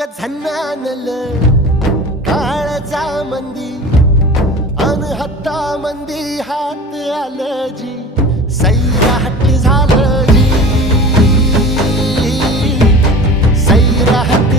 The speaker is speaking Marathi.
ग झन्नानल काळजा मंदी अन हत्ता मंदी हात आलं जी सैराट झालं जी सैराट